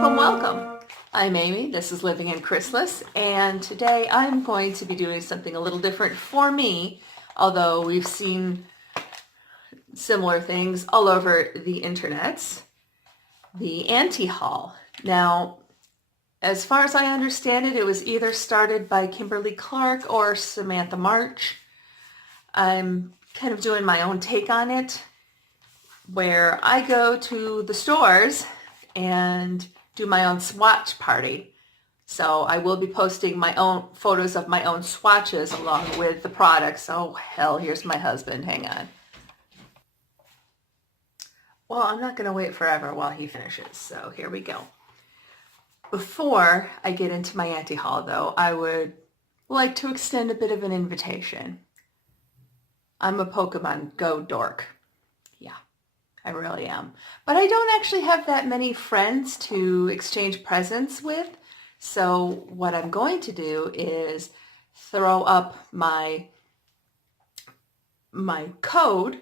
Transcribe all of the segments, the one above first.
Welcome. I'm Amy, this is Living in Chrysalis, and today I'm going to be doing something a little different for me, although we've seen similar things all over the internets. The anti-haul. Now, as far as I understand it, it was either started by Kimberly Clark or Samantha March. I'm kind of doing my own take on it, where I go to the stores and do my own swatch party. So I will be posting my own photos of my own swatches along with the products. Oh hell, here's my husband, hang on. Well, I'm not gonna wait forever while he finishes, so here we go. Before I get into my anti-haul though, I would like to extend a bit of an invitation. I'm a Pokemon Go dork. Yeah. I really am. But I don't actually have that many friends to exchange presents with. So what I'm going to do is throw up my code,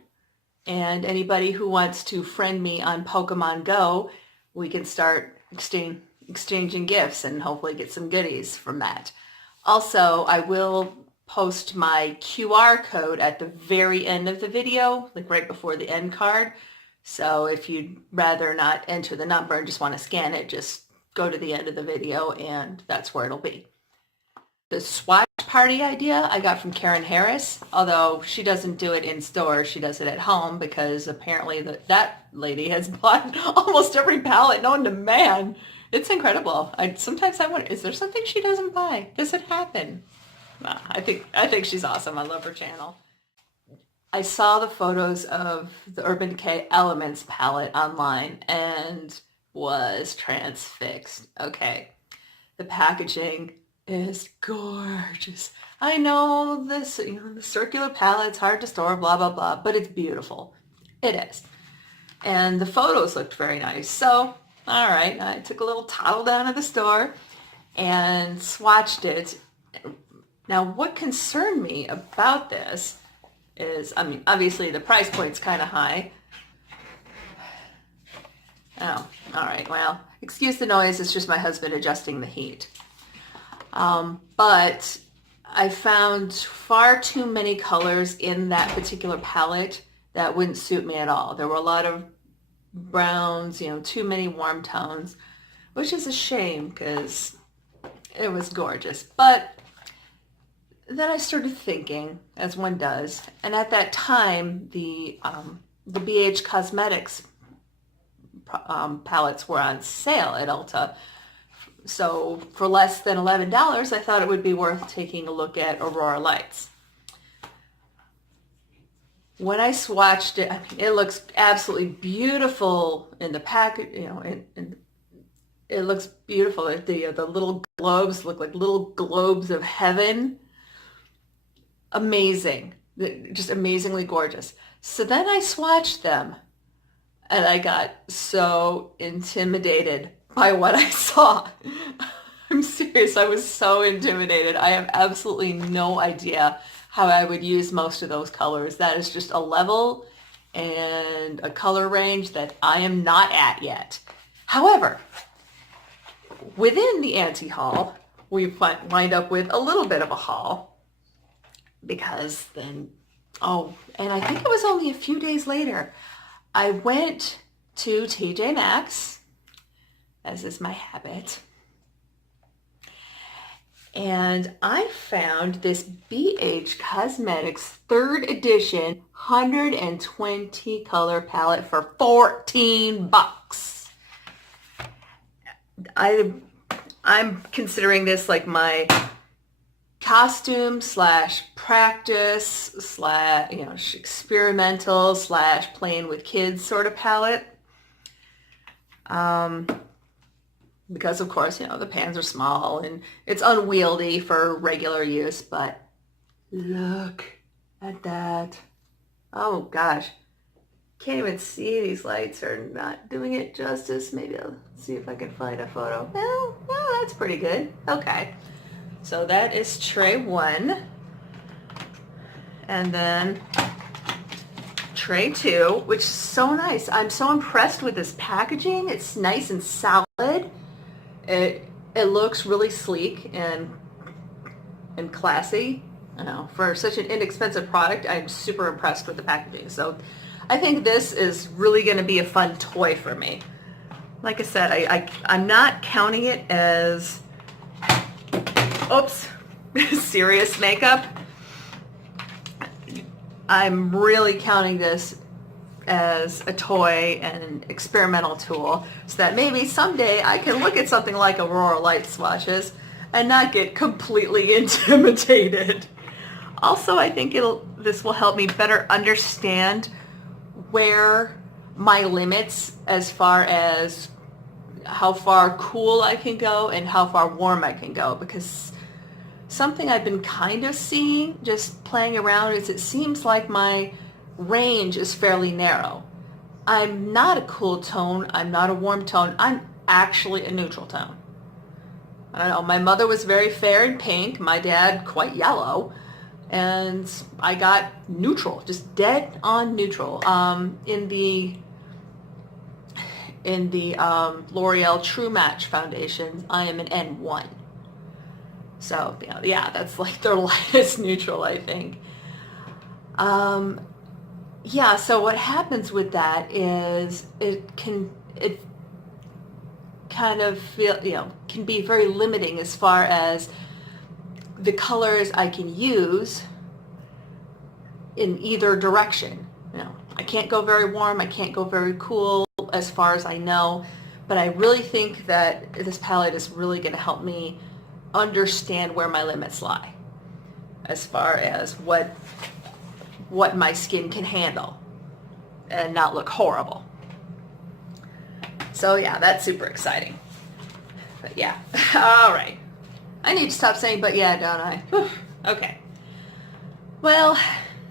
and anybody who wants to friend me on Pokemon Go, we can start exchanging gifts and hopefully get some goodies from that. Also, I will post my QR code at the very end of the video, like right before the end card. So if you'd rather not enter the number and just want to scan it, just go to the end of the video and that's where it'll be. The swatch party idea I got from Karen Harris, although she doesn't do it in store, she does it at home because apparently that lady has bought almost every palette known to man. It's incredible. Sometimes I wonder, is there something she doesn't buy? Does it happen? Nah, I think she's awesome. I love her channel. I saw the photos of the Urban Decay Elements palette online and was transfixed. Okay, the packaging is gorgeous. I know this, the circular palette's hard to store, blah, blah, blah, but it's beautiful. It is. And the photos looked very nice. So, all right, I took a little toddle down to the store and swatched it. Now, what concerned me about this is, obviously the price point's kind of high. Oh, all right, well, excuse the noise, it's just my husband adjusting the heat. But I found far too many colors in that particular palette that wouldn't suit me at all. There were a lot of browns, too many warm tones, which is a shame because it was gorgeous. But then I started thinking, as one does, and at that time, the BH Cosmetics palettes were on sale at Ulta. So for less than $11, I thought it would be worth taking a look at Aurora Lights. When I swatched it, it looks absolutely beautiful in the package, and it looks beautiful. The little globes look like little globes of heaven. Amazing, just amazingly gorgeous. So then I swatched them and I got so intimidated by what I saw. I'm serious, I was so intimidated. I have absolutely no idea how I would use most of those colors. That is just a level and a color range that I am not at yet. However, within the anti-haul, we wind up with a little bit of a haul. Because then, and I think it was only a few days later, I went to TJ Maxx, as is my habit, and I found this BH Cosmetics 3rd edition 120 color palette for $14. I'm considering this like my costume / practice / experimental / playing with kids sort of palette. Because of course, the pans are small and it's unwieldy for regular use, but look at that. Oh gosh. Can't even see, these lights are not doing it justice. Maybe I'll see if I can find a photo. Well, that's pretty good. Okay. So that is tray 1. And then tray 2, which is so nice. I'm so impressed with this packaging. It's nice and solid. It looks really sleek and classy. I know, for such an inexpensive product, I'm super impressed with the packaging. So I think this is really going to be a fun toy for me. Like I said, I'm not counting it as, oops, serious makeup. I'm really counting this as a toy and an experimental tool so that maybe someday I can look at something like Aurora Light swatches and not get completely intimidated. Also, I think this will help me better understand where my limits as far as how far cool I can go and how far warm I can go, because something I've been kind of seeing just playing around is it seems like my range is fairly narrow. I'm not a cool tone, I'm not a warm tone, I'm actually a neutral tone. I don't know, my mother was very fair and pink, my dad quite yellow, and I got neutral, just dead on neutral. In the L'Oreal True Match foundation, I am an N1. So, yeah, that's like their lightest neutral, I think. Yeah, so what happens with that is it kind of feel, can be very limiting as far as the colors I can use in either direction. I can't go very warm, I can't go very cool as far as I know, but I really think that this palette is really going to help me understand where my limits lie as far as what my skin can handle and not look horrible. So yeah, that's super exciting. But yeah, all right. I need to stop saying but yeah, don't I? Whew. Okay. Well,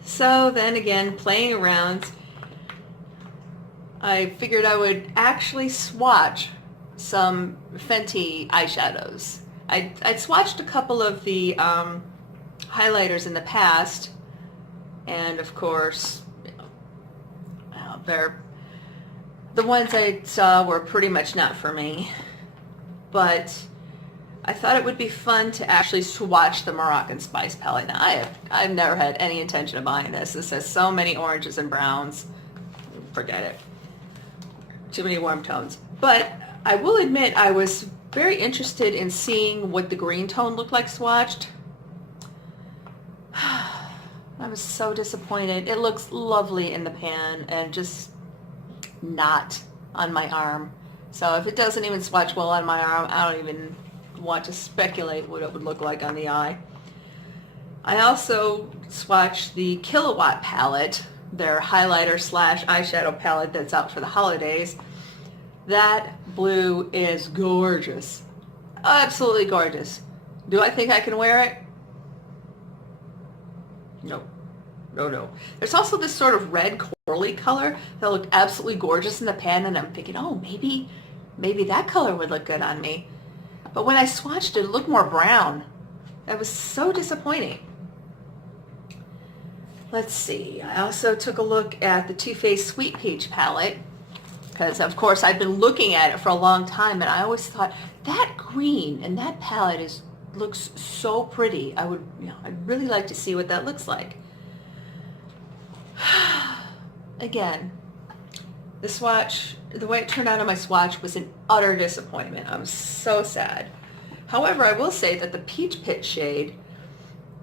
so then again, playing around, I figured I would actually swatch some Fenty eyeshadows. I'd swatched a couple of the highlighters in the past, and of course, the ones I saw were pretty much not for me. But I thought it would be fun to actually swatch the Moroccan Spice palette. Now, I've never had any intention of buying this. This has so many oranges and browns. Forget it. Too many warm tones. But I will admit I was very interested in seeing what the green tone looked like swatched. I was so disappointed. It looks lovely in the pan and just not on my arm. So if it doesn't even swatch well on my arm, I don't even want to speculate what it would look like on the eye. I also swatched the Kilowatt palette, their highlighter / eyeshadow palette that's out for the holidays. That blue is gorgeous. Absolutely gorgeous. Do I think I can wear it? No. No. There's also this sort of red corally color that looked absolutely gorgeous in the pan, and I'm thinking, oh, maybe that color would look good on me. But when I swatched it, it looked more brown. That was so disappointing. Let's see. I also took a look at the Too Faced Sweet Peach palette because, of course, I've been looking at it for a long time, and I always thought that green and that palette looks so pretty. I'd really like to see what that looks like. Again, the swatch, the way it turned out on my swatch was an utter disappointment. I'm so sad. However, I will say that the Peach Pit shade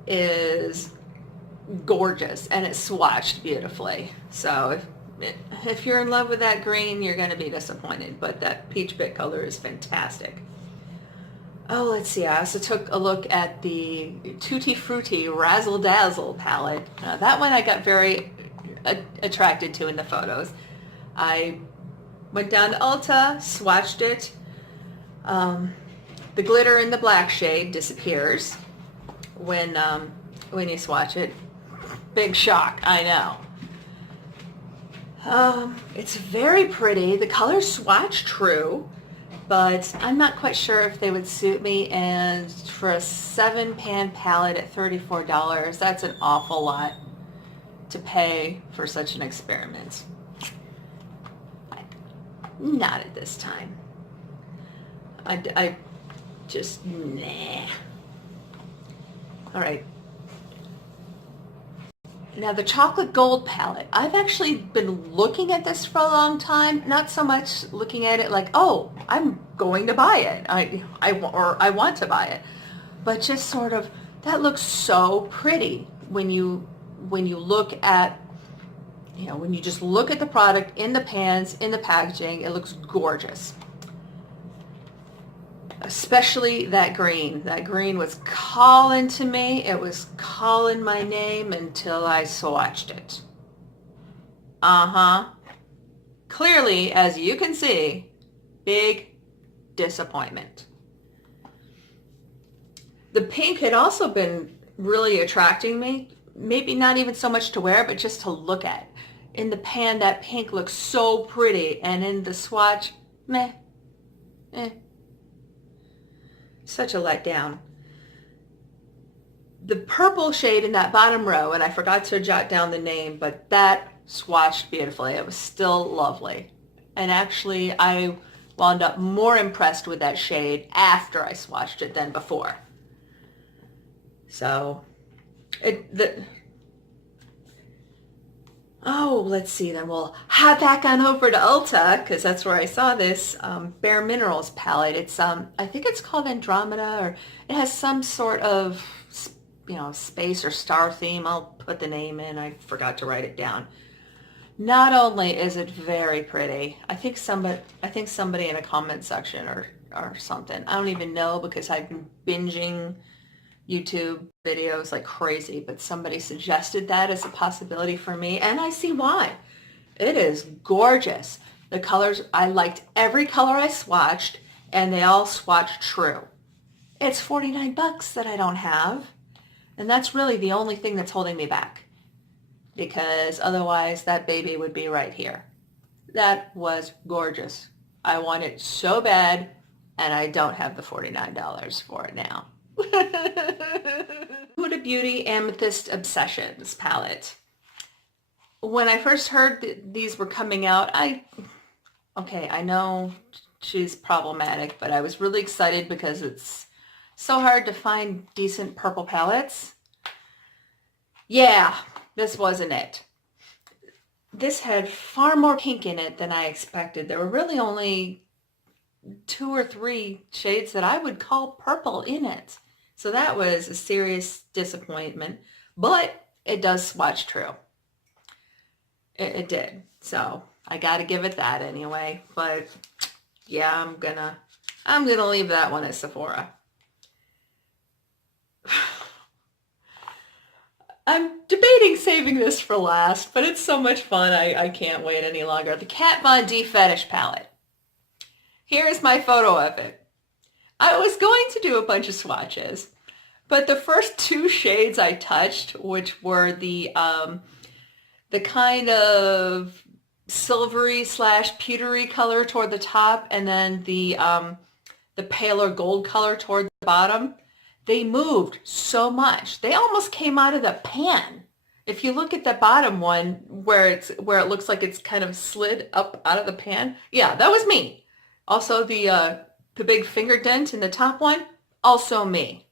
is gorgeous and it's swatched beautifully. So if you're in love with that green, you're going to be disappointed, but that Peach Pit color is fantastic. Oh, let's see. I also took a look at the Tutti Frutti Razzle Dazzle palette. That one I got very attracted to in the photos. I went down to Ulta, swatched it. The glitter in the black shade disappears when you swatch it. Big shock, I know. It's very pretty. The colors swatch true, but I'm not quite sure if they would suit me, and for a 7-pan palette at $34, that's an awful lot to pay for such an experiment. Not at this time. I Just nah. All right. Now the chocolate gold palette, I've actually been looking at this for a long time, not so much looking at it like, oh, I'm going to buy it, or I want to buy it, but just sort of, that looks so pretty when you look at, when you just look at the product in the pans, in the packaging, it looks gorgeous. Especially that green. That green was calling to me. It was calling my name until I swatched it. Uh-huh. Clearly, as you can see, big disappointment. The pink had also been really attracting me. Maybe not even so much to wear, but just to look at. In the pan, that pink looks so pretty, and in the swatch, meh, eh. Such a letdown. The purple shade in that bottom row, and I forgot to jot down the name, but that swatched beautifully. It was still lovely. And actually, I wound up more impressed with that shade after I swatched it than before. So, let's see, then we'll hop back on over to Ulta, because that's where I saw this Bare Minerals palette. It's, I think it's called Andromeda, or it has some sort of, space or star theme. I'll put the name in. I forgot to write it down. Not only is it very pretty, I think somebody in a comment section or something, I don't even know, because I've been binging YouTube videos like crazy, but somebody suggested that as a possibility for me, and I see why. It is gorgeous. The colors, I liked every color I swatched, and they all swatched true. It's 49 bucks that I don't have, and that's really the only thing that's holding me back, because otherwise that baby would be right here. That was gorgeous. I want it so bad, and I don't have the $49 for it now. Huda Beauty Amethyst Obsessions palette. When I first heard these were coming out, I know she's problematic, but I was really excited because it's so hard to find decent purple palettes. Yeah, this wasn't it. This had far more pink in it than I expected. There were really only 2 or 3 shades that I would call purple in it. So that was a serious disappointment, but it does swatch true. It did. So I got to give it that anyway. But yeah, I'm gonna leave that one at Sephora. I'm debating saving this for last, but it's so much fun. I can't wait any longer. The Kat Von D Fetish palette. Here's my photo of it. I was going to do a bunch of swatches, but the first 2 shades I touched, which were the kind of silvery / pewtery color toward the top, and then the paler gold color toward the bottom, they moved so much. They almost came out of the pan. If you look at the bottom one where it looks like it's kind of slid up out of the pan, yeah, that was me. Also the big finger dent in the top one, also me.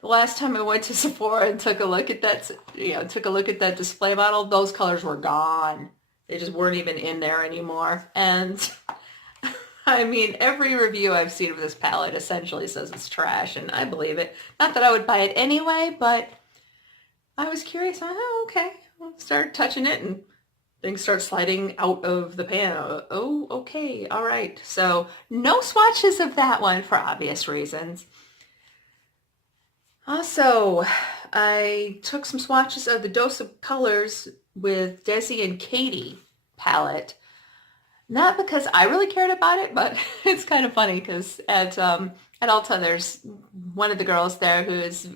The last time I went to Sephora and took a look at that display model, those colors were gone. They just weren't even in there anymore. And I mean, every review I've seen of this palette essentially says it's trash, and I believe it. Not that I would buy it anyway, but I was curious. Oh, okay. I'll start touching it and things start sliding out of the pan. Oh, okay. All right. So no swatches of that one for obvious reasons. Also, I took some swatches of the Dose of Colors with Desi and Katie palette. Not because I really cared about it, but it's kind of funny because at Ulta there's one of the girls there who is,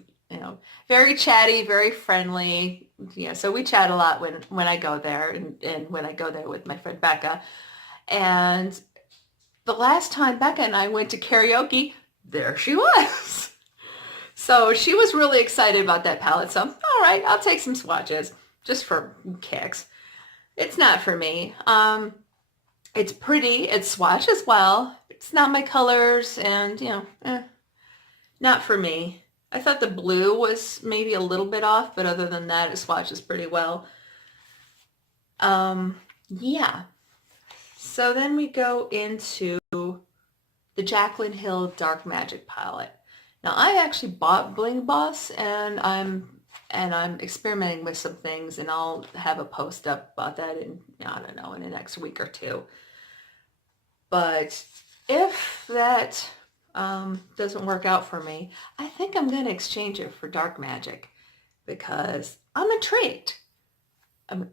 very chatty, very friendly. So we chat a lot when I go there and when I go there with my friend Becca. And the last time Becca and I went to karaoke, there she was. So she was really excited about that palette. So, all right, I'll take some swatches just for kicks. It's not for me. It's pretty. It's Swatch as well. It's not my colors and, not for me. I thought the blue was maybe a little bit off, but other than that, it swatches pretty well. Yeah. So then we go into the Jaclyn Hill Dark Magic palette. Now I actually bought Bling Boss and I'm experimenting with some things, and I'll have a post up about that in, I don't know, in the next week or two. But if that doesn't work out for me, I think I'm going to exchange it for Dark Magic because I'm intrigued. And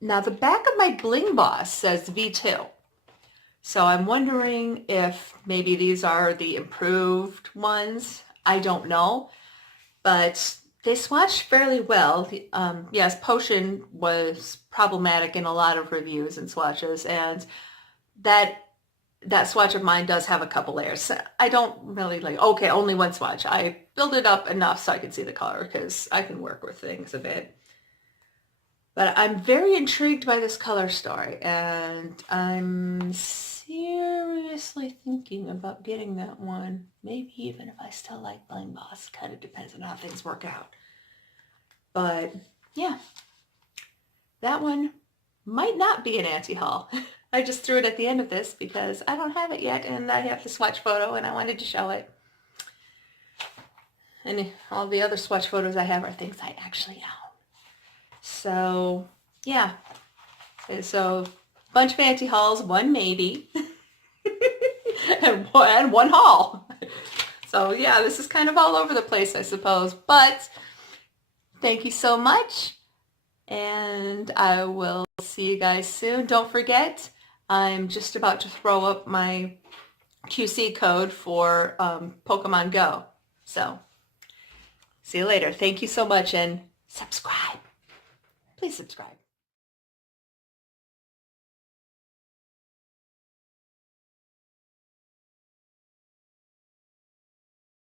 now the back of my Bling Boss says V2. So I'm wondering if maybe these are the improved ones. I don't know, but they swatched fairly well. Yes, Potion was problematic in a lot of reviews and swatches, and that swatch of mine does have a couple layers. I don't really okay, only one swatch. I build it up enough so I can see the color because I can work with things a bit. But I'm very intrigued by this color story, and I'm seriously thinking about getting that one. Maybe even if I still like Bling Boss. Kind of depends on how things work out. But yeah, that one might not be an anti-haul. I just threw it at the end of this because I don't have it yet, and I have the swatch photo and I wanted to show it. And all the other swatch photos I have are things I actually own. So yeah, and so bunch of anti-hauls, one maybe, and one haul. So yeah, this is kind of all over the place, I suppose. But thank you so much, and I will see you guys soon. Don't forget, I'm just about to throw up my QC code for Pokemon Go. So see you later. Thank you so much, and subscribe. Please subscribe.